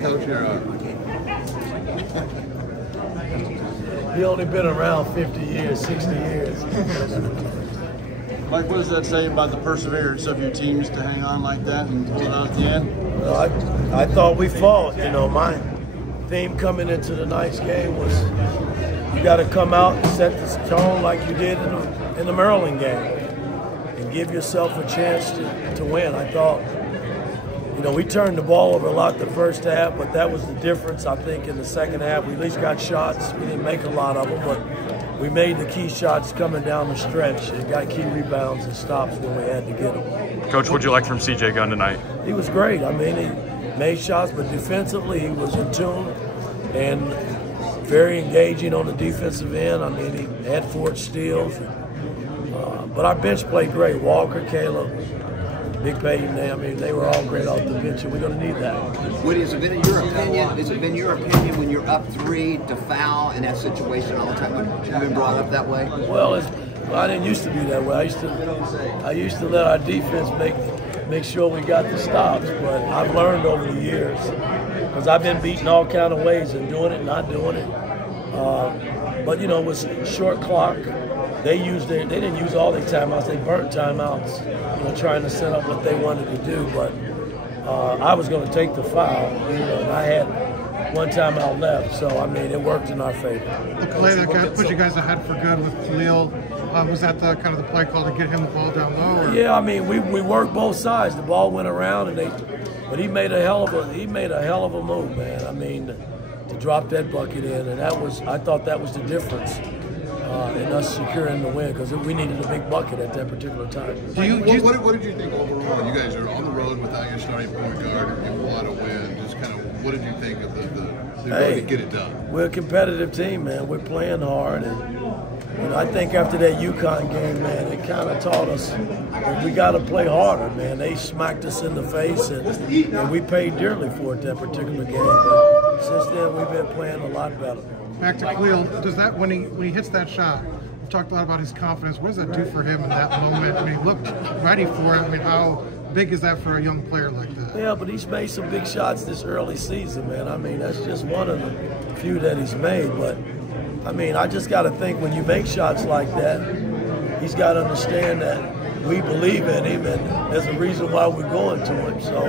Coach, He only been around 50 years, 60 years. Mike, what does that say about the perseverance of your teams to hang on like that and hold out at the end? Well, I thought we fought. You know, my theme coming into the night's game was you got to come out and set the tone like you did in the Maryland game and give yourself a chance to win. I thought, you know, we turned the ball over a lot the first half, but that was the difference, I think, in the second half. We at least got shots. We didn't make a lot of them, but we made the key shots coming down the stretch and got key rebounds and stops when we had to get them. Coach, what'd you like from C.J. Gunn tonight? He was great. I mean, he made shots, but defensively he was in tune and very engaging on the defensive end. I mean, he had 4 steals. But our bench played great. Walker, Caleb, Big Payton, I mean, they were all great off the bench, and we're going to need that. Woody, has it been your opinion when you're up 3 to foul in that situation all the time? Have you been brought up that way? Well, I didn't used to be that way. I used to let our defense make sure we got the stops, but I've learned over the years because I've been beaten all kind of ways and doing it, not doing it. But you know, it was short clock. They didn't use all their timeouts. They burnt timeouts, you know, trying to set up what they wanted to do. But I was going to take the foul, you know, and I had 1 timeout left. So I mean, it worked in our favor. The play that put you guys ahead for good with Khalil, was that the kind of the play call to get him the ball down low? Or? Yeah, I mean, we worked both sides. The ball went around, but he made a hell of a move, man. I mean, to drop that bucket in, and I thought that was the difference. In us securing the win because we needed a big bucket at that particular time. What did you think overall? You guys are on the road without your starting point guard and you want to win. Just kind of, what did you think of the ability to get it done? We're a competitive team, man. We're playing hard, and you know, I think after that UConn game, man, it kind of taught us that we got to play harder, man. They smacked us in the face, and we paid dearly for it that particular game. But since then, we've been playing a lot better. Back to Khalil, does that when he hits that shot? We've talked a lot about his confidence. What does that do for him in that moment? I mean, he looked ready for it. I mean, how big is that for a young player like that? Yeah, but he's made some big shots this early season, man. I mean, that's just one of the few that he's made. But I mean, I just got to think when you make shots like that, he's got to understand that we believe in him, and there's a reason why we're going to him. So,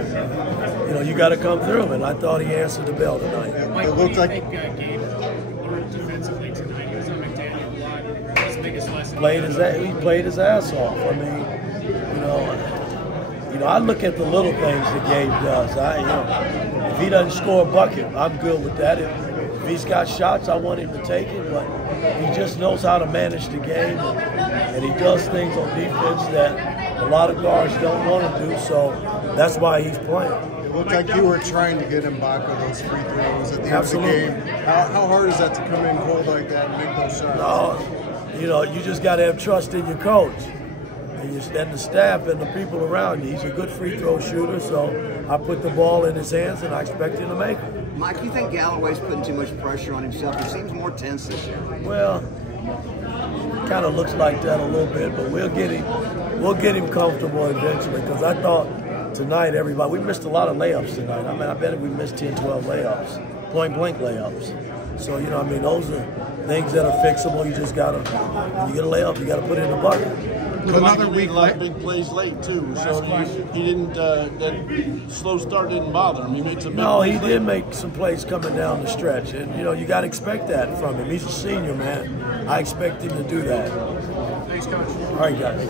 you know, you got to come through, and I thought he answered the bell tonight. It looked like defensively tonight. He was on McDaniel a lot. His biggest lesson. He played his ass off. I mean, you know, I look at the little things that Gabe does. If he doesn't score a bucket, I'm good with that. If he's got shots, I want him to take it, but he just knows how to manage the game, and he does things on defense that a lot of guards don't want to do, so that's why he's playing. It looked like you were trying to get him back with those free throws at the Absolutely. end of the game. How hard is that to come in cold like that and make those shots? No, you know, you just got to have trust in your coach and the staff and the people around you. He's a good free throw shooter, so I put the ball in his hands and I expect him to make it. Mike, you think Galloway's putting too much pressure on himself? He seems more tense this year. Well, kind of looks like that a little bit, but we'll get him comfortable eventually, because I thought tonight we missed a lot of layups tonight. I mean, I bet we missed 10, 12 layups, point blank layups. So, you know, I mean, those are things that are fixable. You just got to, when you get a layup, you got to put it in the bucket. Another week, a lot of big plays late too. So he didn't. That slow start didn't bother him. He made some. No, he did make some plays coming down the stretch, and you know you got to expect that from him. He's a senior, man. I expect him to do that. Thanks, Coach. All right, guys.